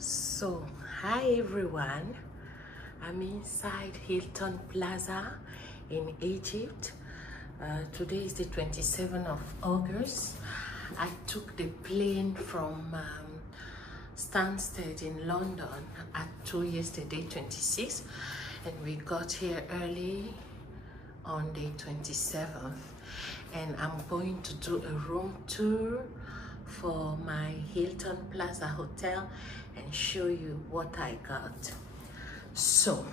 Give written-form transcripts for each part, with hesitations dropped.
So, hi everyone, I'm inside Hilton Plaza in Egypt. Today is the 27th of August. I took the plane from Stansted in London at 2 yesterday, 26, and we got here early on the 27th, and I'm going to do a room tour for my Hilton Plaza hotel and show you what I got. So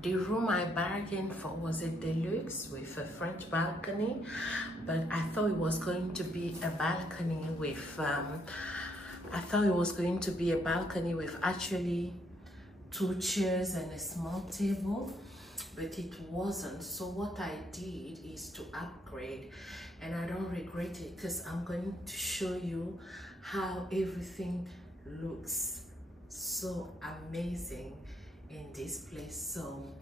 the room I bargained for was a deluxe with a French balcony, but I thought it was going to be a balcony with actually 2 chairs and a small table, but it wasn't. So what I did is to upgrade, and I don't regret it because I'm going to show you how everything looks so amazing in this place. So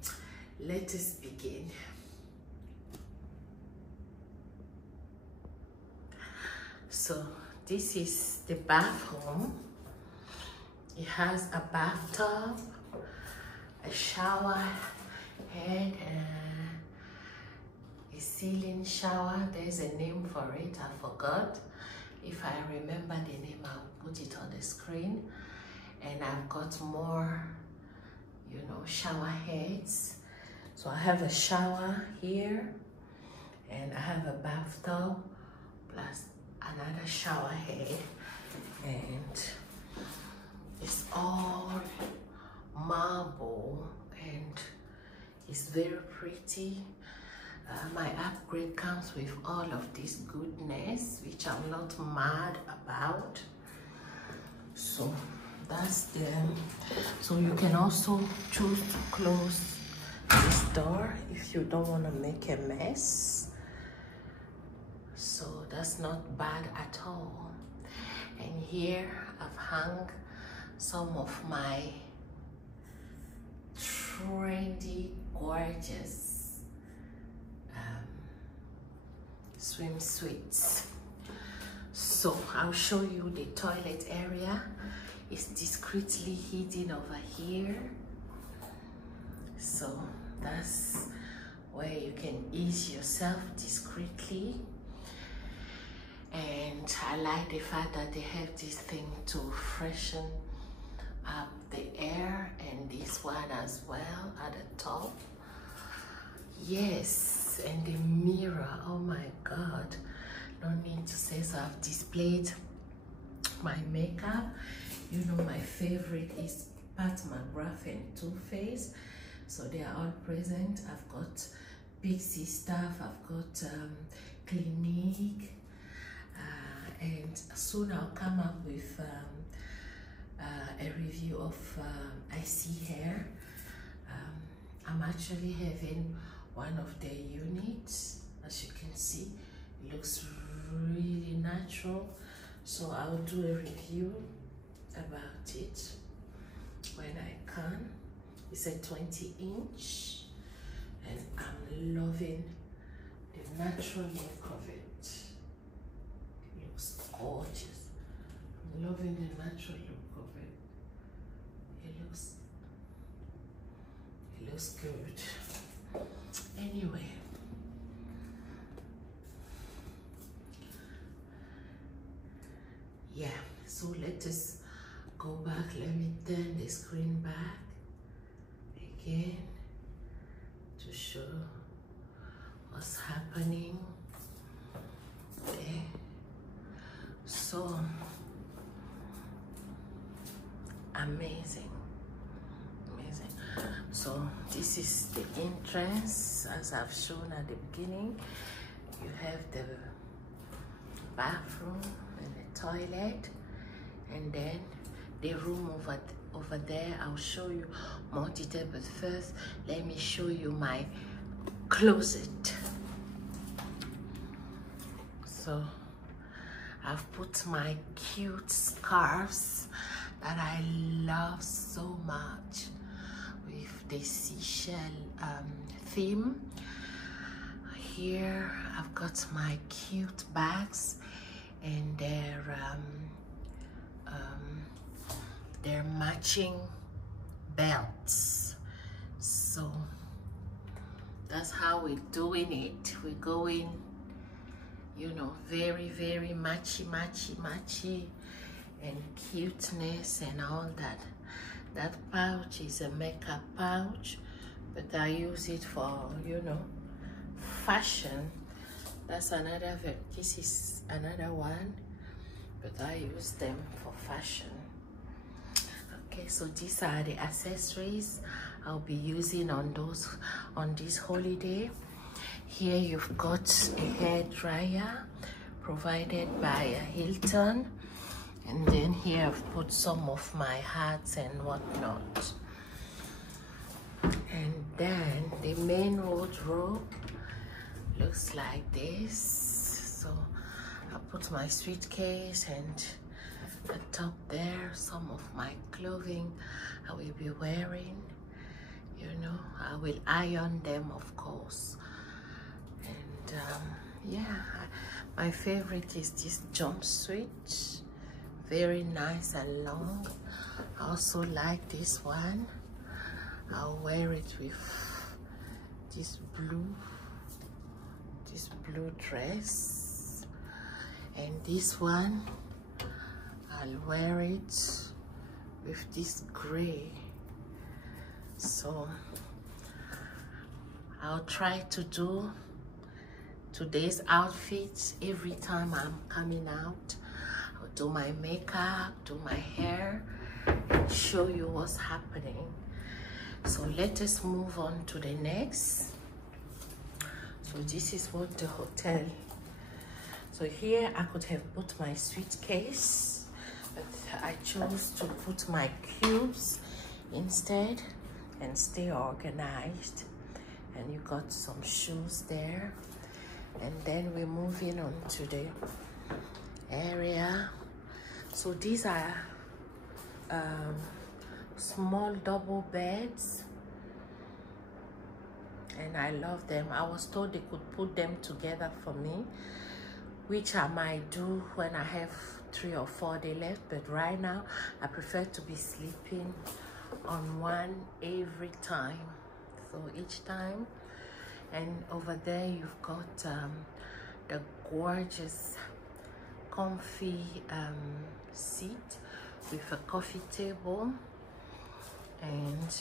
let us begin. So this is the bathroom. It has a bathtub, a shower head, a ceiling shower. There's a name for it, I forgot. If I remember the name, I'll put it on the screen. And I've got more, you know, shower heads. So I have a shower here, and I have a bathtub plus another shower head, and it's all marble and it's very pretty. My upgrade comes with all of this goodness, which I'm not mad about. So that's them. So you can also choose to close this door if you don't want to make a mess. So that's not bad at all. And here I've hung some of my trendy, gorgeous swimsuits. So I'll show you the toilet area. It's discreetly hidden over here. So that's where you can ease yourself discreetly. And I like the fact that they have this thing to freshen up the air, and this one as well at the top. Yes, and the mirror, oh my god, no need to say. So I've displayed my makeup. You know, my favorite is Pat McGrath and Too Faced, so they are all present. I've got Pixie stuff, I've got Clinique, and soon I'll come up with a review of I See Hair. I'm actually having one of their units. As you can see, it looks really natural, so I'll do a review about it when I can. It's a 20-inch, and I'm loving the natural look of it. It looks gorgeous. I'm loving the natural look of it. It looks good. Anyway, yeah, so let us go back. Let me turn the screen back again to show what's happening there. So amazing. So this is the entrance, as I've shown at the beginning. You have the bathroom and the toilet, and then the room over there. I'll show you more detail, but first let me show you my closet. So I've put my cute scarves that I love so much with the seashell theme. Here I've got my cute bags, and they're matching belts. So that's how we're doing it. We're going, you know, very, very matchy and cuteness and all that. That pouch is a makeup pouch, but I use it for, you know, fashion. That's another, this is another one, but I use them for fashion. Okay, so these are the accessories I'll be using on this holiday. Here you've got a hair dryer provided by HILTON, and then here I've put some of my hats and whatnot. And then the main wardrobe looks like this. So I put my suitcase and the top there, some of my clothing I will be wearing. You know, I will iron them, of course. And yeah, my favorite is this jumpsuit, very nice and long. I also like this one. I'll wear it with this blue dress, and this one I'll wear it with this gray. So I'll try to do today's outfits every time I'm coming out. I'll do my makeup, do my hair, and show you what's happening. So let us move on to the next. So this is what the hotel. So here I could have put my suitcase, but I chose to put my cubes instead and stay organized. And you got some shoes there. And then we're moving on to the area. So these are small double beds, and I love them. I was told they could put them together for me, which I might do when I have 3 or 4 days left, but right now I prefer to be sleeping on one every time, so each time. And over there you've got the gorgeous comfy seat with a coffee table, and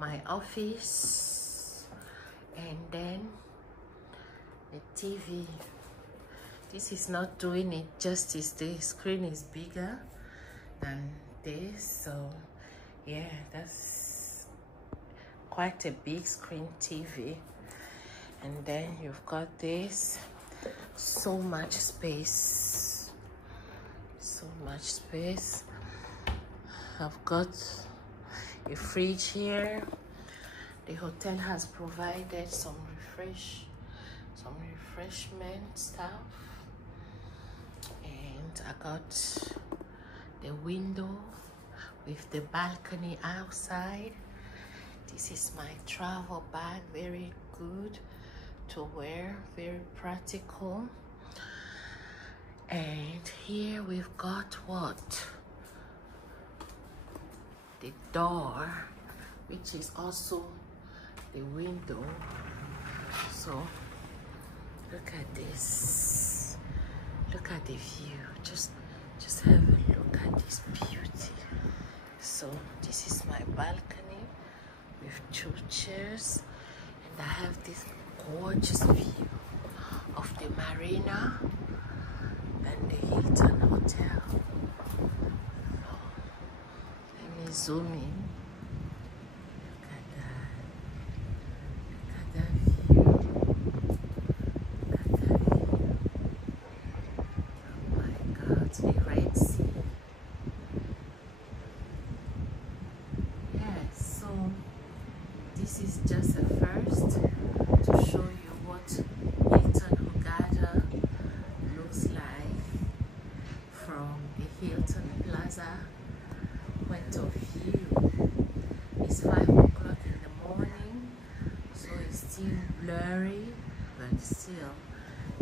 my office, and then the TV. This is not doing it justice. The screen is bigger than this, so yeah, that's quite a big screen TV. And then you've got this, so much space, I've got a fridge here. The hotel has provided some refreshment stuff, and I got the window with the balcony outside. This is my travel bag, very good to wear, very practical. And here we've got what? The door, which is also the window. So look at this, look at the view, just have a look at this beauty. So this is my balcony with 2 chairs, and I have this gorgeous view of the marina and the HILTON hotel. Oh, let me zoom in. Look at that. Look at that view. Look at that view. Oh my God, the Red Sea. Yes, so this is just a first to show you what HILTON HUGHADA looks like from the HILTON PLAZA point of view. It's 5 o'clock in the morning, so it's still blurry, but still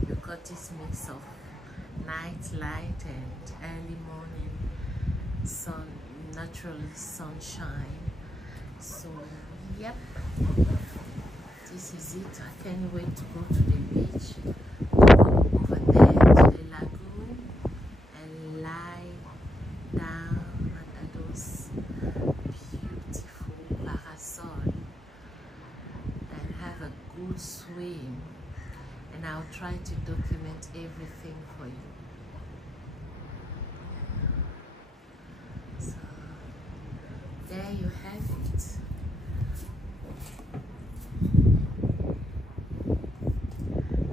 you got this mix of night light and early morning sun, natural sunshine. So yep, this is it. I can't wait to go to the beach, to go over there to the lagoon and lie down under those beautiful parasol and have a good swim, and I'll try to document everything for you. So there you have it.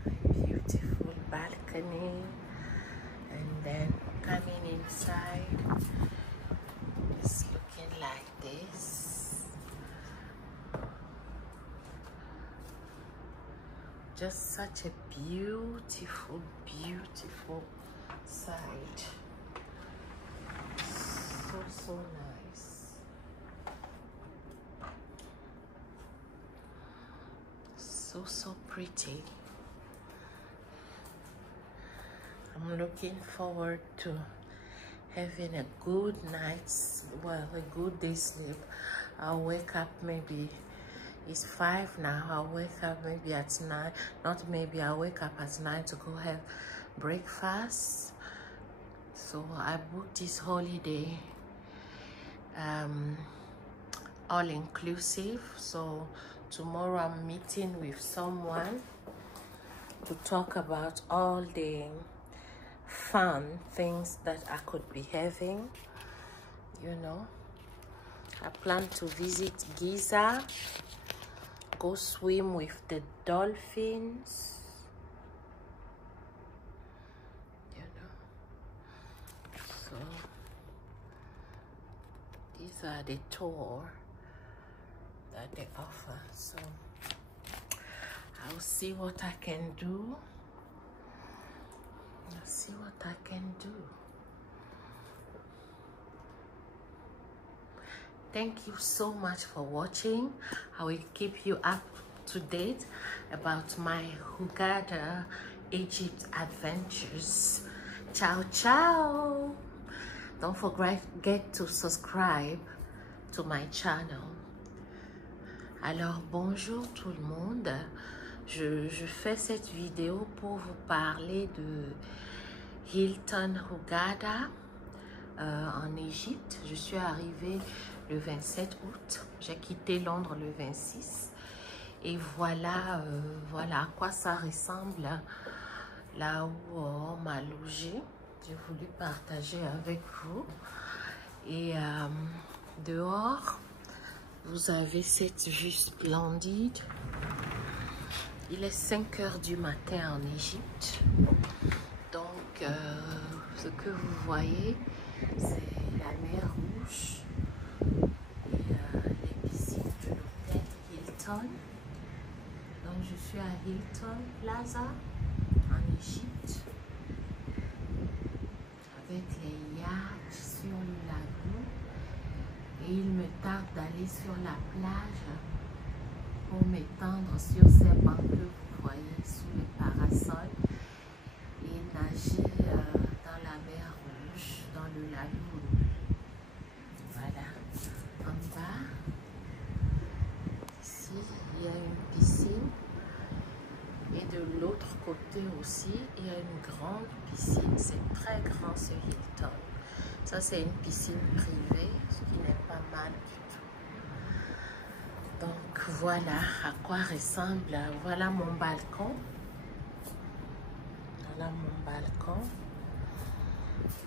My beautiful balcony, and then coming inside, it's looking like this. Just such a beautiful, beautiful side. So nice. So pretty. I'm looking forward to having a good night's, well, a good day's sleep. I'll wake up, maybe it's 5 now. I'll wake up maybe at 9. Not maybe, I'll wake up at 9 to go have breakfast. So I booked this holiday all inclusive. So tomorrow I'm meeting with someone to talk about all the fun things that I could be having, you know. I plan to visit Giza, go swim with the dolphins, you know. So these are the tour that they offer. So I'll see what I can do. I'll see what I can do. Thank you so much for watching. I will keep you up to date about my Hurghada Egypt adventures. Ciao, ciao. Don't forget to subscribe to my channel. Alors, bonjour tout le monde. Je fais cette vidéo pour vous parler de Hilton Hurghada en Égypte. Je suis arrivée le 27 août. J'ai quitté Londres le 26. Et voilà, voilà à quoi ça ressemble là où on m'a logé. J'ai voulu partager avec vous. Et dehors, vous avez cette vue splendide. Il est 5 heures du matin en Égypte. Donc, ce que vous voyez, c'est la mer Rouge et les piscines de l'hôtel Hilton. Donc, je suis à Hilton PLAZA en Égypte avec les yachts sur le lagon. Et il me tarde d'aller sur la plage pour m'étendre sur ces bancs que vous voyez sous le parasol et nager dans la mer Rouge, dans le lagon. Voilà. En bas, ici, il y a une piscine. Et de l'autre côté aussi, il y a une grande piscine. C'est très grand ce Hilton. Ça, c'est une piscine privée, ce qui n'est pas mal du tout. Donc, voilà à quoi ressemble. Voilà mon balcon. Voilà mon balcon.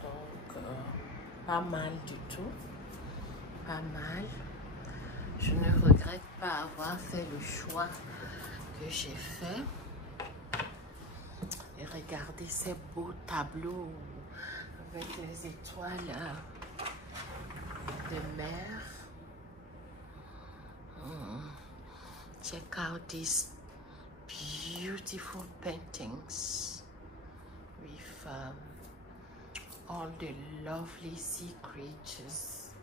Donc, pas mal du tout. Pas mal. Je ne regrette pas avoir fait le choix que j'ai fait. Et regardez ces beaux tableaux avec les étoiles de mer. Check out these beautiful paintings with all the lovely sea creatures.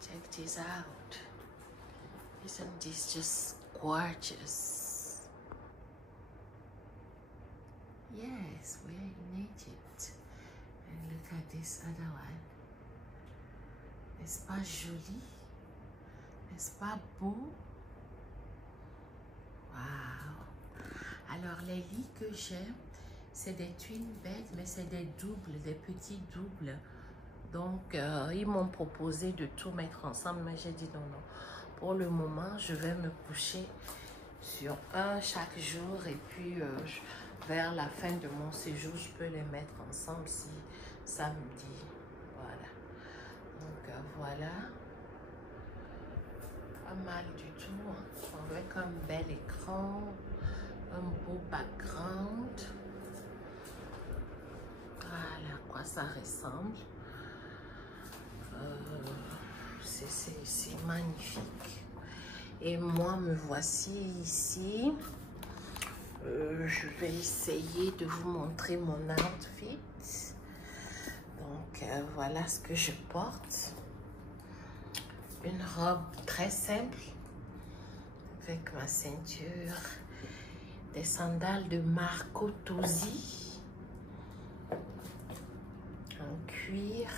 Check this out. Isn't this just gorgeous? Yes, we're in Egypt. And look at this other one. N'est-ce pas joli? N'est-ce pas beau? Waouh! Alors, les lits que j'ai, c'est des twin beds, mais c'est des doubles, des petits doubles. Donc, ils m'ont proposé de tout mettre ensemble, mais j'ai dit non, non. Pour le moment, je vais me coucher sur un chaque jour et puis vers la fin de mon séjour, je peux les mettre ensemble si ça me dit. Voilà. Donc, voilà. Pas mal du tout. Avec un bel écran, un beau background. Voilà à quoi ça ressemble. C'est magnifique. Et moi, me voici ici. Je vais essayer de vous montrer mon outfit. Donc, voilà ce que je porte. Une robe très simple avec ma ceinture, des sandales de Marco Tosi en cuir,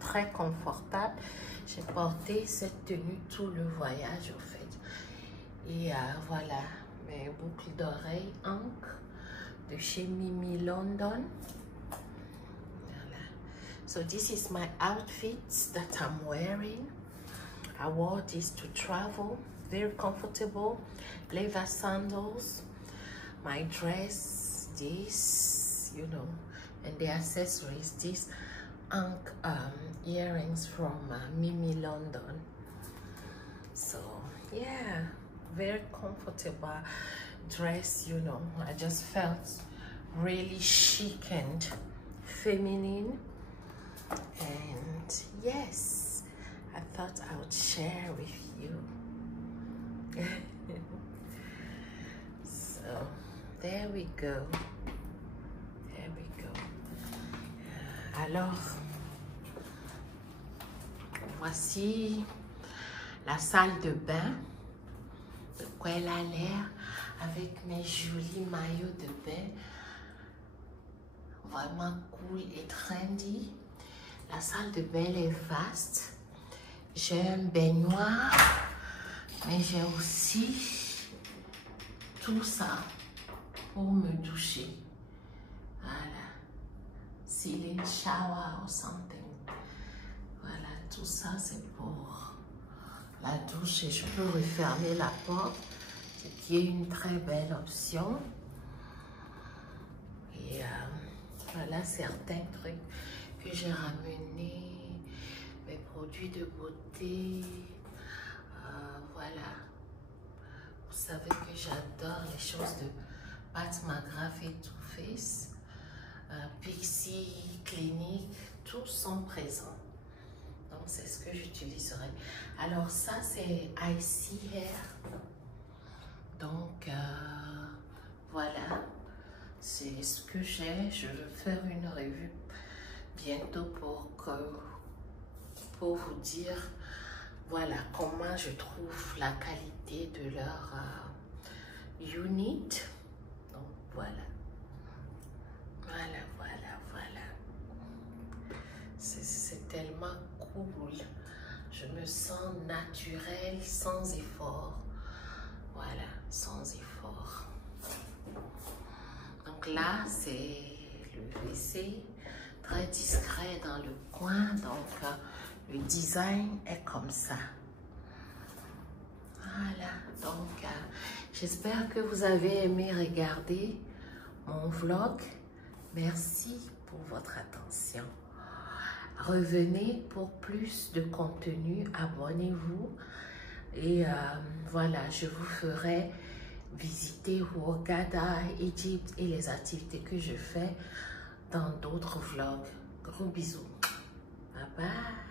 très confortable. J'ai porté cette tenue tout le voyage au fait. Et voilà, mes boucles d'oreilles Ankh de chez Mimi London. Voilà. So this is my outfit that I'm wearing. I wore this to travel, very comfortable. Leather sandals, my dress, this, you know, and the accessories, this Ankh earrings from Mimi London. So yeah, very comfortable dress, you know. I just felt really chic and feminine, and yes, I thought I would share with you. So there we go. There we go. Alors, voici la salle de bain. De quoi elle a l'air avec mes jolis maillots de bain. Vraiment cool et trendy. La salle de bain est vaste. J'ai un baignoire, mais j'ai aussi tout ça pour me doucher. Voilà. Ceiling shower or something. Voilà, tout ça c'est pour la douche et je peux refermer la porte, ce qui est une très belle option. Et voilà certains trucs que j'ai ramenés. Mes produits de beauté, voilà. Vous savez que j'adore les choses de Pat McGrath et Too Faced, Pixie, Clinique, tous sont présents. Donc c'est ce que j'utiliserai. Alors ça c'est Icy Hair. Donc voilà, c'est ce que j'ai. Je vais faire une revue bientôt pour vous dire voilà comment je trouve la qualité de leur unit. Donc voilà, c'est tellement cool. Je me sens naturelle sans effort. Voilà, sans effort. Donc là c'est le WC, très discret dans le coin. Donc le design est comme ça. Voilà, donc j'espère que vous avez aimé regarder mon vlog. Merci pour votre attention. Revenez pour plus de contenu, abonnez-vous. Et voilà, je vous ferai visiter HUGHADA, Égypte et les activités que je fais dans d'autres vlogs. Gros bisous. Bye bye.